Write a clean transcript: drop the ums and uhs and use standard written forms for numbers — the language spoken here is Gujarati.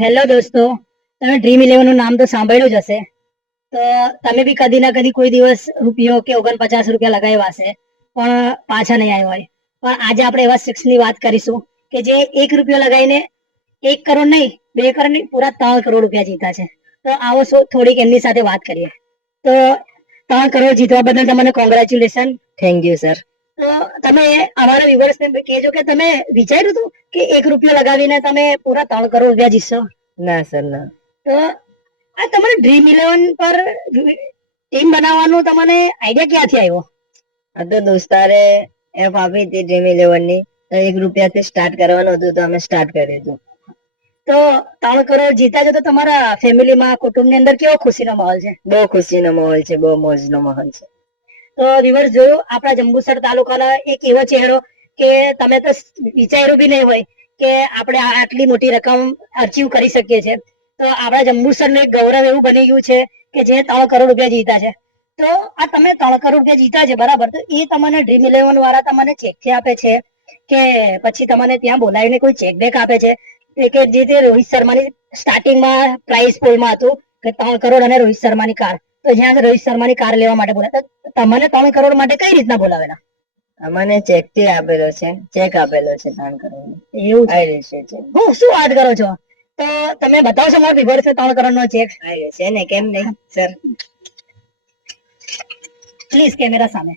હેલો દોસ્તો, તમે ડ્રીમ ઇલેવન નું નામ તો સાંભળ્યું જ હશે. તો તમે બી કદી ના કદી કોઈ દિવસ રૂપિયો કે 49 રૂપિયા લગાવ્યા હશે પણ પાછા નહીં આવ્યા હોય. પણ આજે આપણે એવા શખ્સ ની વાત કરીશું કે જે 1 રૂપિયો લગાવીને 1 કરોડ નહીં, 2 કરોડ નહીં, પૂરા 3 કરોડ રૂપિયા જીતા છે. તો આવો થોડીક એમની સાથે વાત કરીએ. તો 3 કરોડ જીતવા બદલ તમને કોંગ્રેચ્યુલેશન. Thank you sir. તો તમે અમારા વ્યુઅર્સ ને કહેજો કે તમે વિચાર્યું હતું કે 1 રૂપિયો લગાવીને તમે પૂરા 3 કરોડ રૂપિયા જીતશો? ના સર, ના. તો આ તમારે ડ્રીમ ઇલેવન પર ટીમ બનાવવાનું તમને આઈડિયા ક્યાંથી આવ્યો? આ તો દોસ્તારે એપ આપી હતી ડ્રીમ 11 ની, તો 1 રૂપિયા થી સ્ટાર્ટ કરવાનું હતું, તો અમે સ્ટાર્ટ કર્યું હતું. તો 3 કરોડ જીતા છો તો તમારા ફેમિલીમાં, કુટુંબની અંદર કેવો ખુશીનો માહોલ છે? બહુ ખુશીનો માહોલ છે, બહુ મોજનો માહોલ છે. તો વિવર્સ જોયું, આપણા જંબુસર તાલુકાના એક એવો ચહેરો કે તમે તો વિચાર્યું બી નહીં હોય કે આપણે આટલી મોટી રકમ અચીવ કરી શકીએ છીએ. તો આપણા જંબુસરનું એક ગૌરવ એવું બની ગયું છે કે જે 3 કરોડ રૂપિયા જીતા છે. તો આ તમે 3 કરોડ રૂપિયા જીતા છે, બરાબર, તો એ તમને ડ્રીમ ઇલેવન વાળા તમને ચેકથી આપે છે કે પછી તમને ત્યાં બોલાવીને કોઈ ચેકબેક આપે છે? કે જે રોહિત શર્માની સ્ટાર્ટિંગમાં પ્રાઇસ પોલમાં હતું કે 3 કરોડ અને રોહિત શર્માની કાર, તો જ્યાં રોહિત શર્માની કાર લેવા માટે બોલાવે, તમને 3 કરોડ માટે કઈ રીતના બોલાવેલા? અમને ચેક થી આપેલો છે, ચેક આપેલો છે 3 કરોડ. એવું આવી રહેશે ચેક. હું શું વાત કરો છો? તો તમે બતાવશો મારા ફિગર છે 3 કરોડ નો ચેક? આવી રહેશે ને, કેમ નહીં સર? પ્લીઝ કેમેરા સામે.